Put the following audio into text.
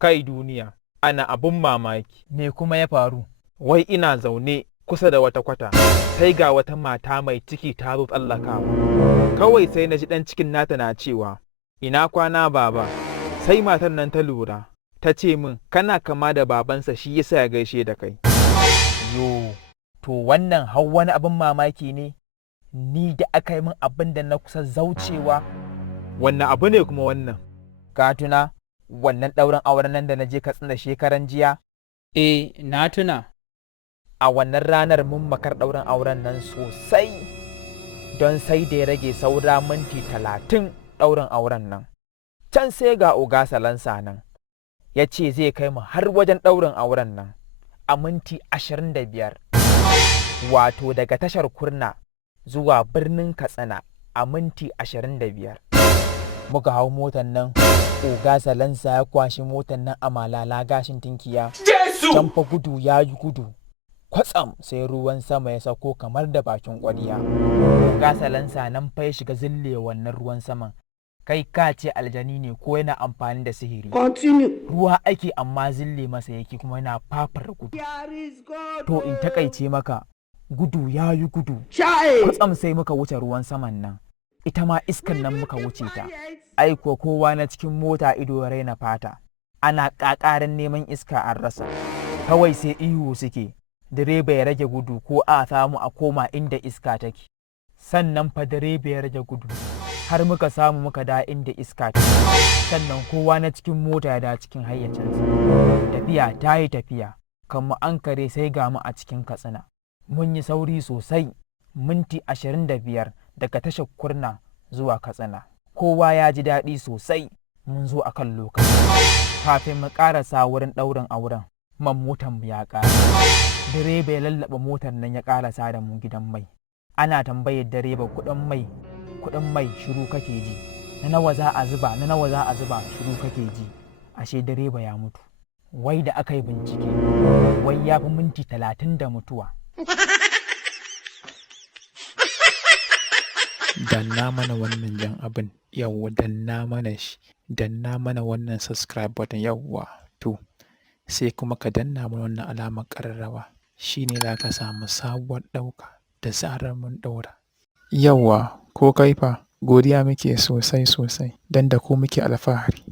Kai duniya, ana abun mamaki. Me kuma ya faru? Wai ina zaune kusa da wata kwata, sai ga wata mata mai ciki ta zo tsallakawa. Kawai sai na ji ɗan cikin nata na cewa, ina kwana baba. Sai matar nan ta lura, ta ce min, kana kama da babansa shi yasa ya gaishe da kai. Yo, to wannan har wani abin mamaki ne? Ni da aka yi min abin da na kusa zaucewa? Wannan abu ne kuma wannan? Ka tuna wannan ɗaurin auren nan da na je Katsina shekaran jiya? Na tuna. A wannan ranar mun makar ɗaurin auren nan sosai, don sai da ya rage saura minti 30 ɗaurin auren nan. Can sai ga Oga Salansa nan, ya ce zai kai mu har wajen ɗaurin auren nan a minti 25, wato daga tashar Kurna zuwa birnin Katsina a minti 25. Muka hau motan nan, Oga Salansa ya kwashi motan nan a malala gashin tinkiya. Can fa gudu ya yi gudu. Kwatsam sai ruwan sama ya sauko kamar da bakin ƙwarya. Oga Salansa nan fa ya shiga zille wannan ruwan saman. Kai ka ce aljani ne ko yana amfani da sihiri. Ruwa ake amma zille masa yake kuma yana fafar gudu. To in takaice maka, gudu ya yi gudu. Kwatsam sai muka wuce ruwan saman nan. Ita ma iskan nan muka wuce ta. Aiko kowa na cikin mota ido raina fata. Ana ƙaƙarin neman iska an rasa. Kawai sai ihu suke. Direba ya rage gudu ko a samu a koma inda iska take. Sannan fa direba ya rage gudu har muka samu muka da inda iska take. Sannan kowa na cikin mota ya da cikin hayyacinsa. Tafiya ta yi tafiya, kan mu ankare sai ga mu a cikin Katsina. Mun yi sauri sosai, minti 25 daga tashar Kurna zuwa Katsina. Kowa ya ji daɗi sosai, mun zo akan lokaci. Kafin mu ƙarasa wurin ɗaurin auren, man motar mu ya ƙara. Direba ya lallaba motar nan ya ƙarasa da mu gidan mai. Ana tambayar direba kuɗin mai shiru kake ji. Na nawa za a zuba shiru kake ji. Ashe direba ya mutu. Wai da aka yi bincike, wai ya fi minti 30 da mutuwa. Danna mana wannan jan abin, yawwa danna mana shi, danna mana wannan subscribe button, yawwa to sai kuma ka danna mana wannan alamar ƙararrawa, shi ne za ka samu sabuwar ɗauka da zarar mun ɗaura. Yawwa ko kai fa, godiya muke sosai don da ku muke alfahari.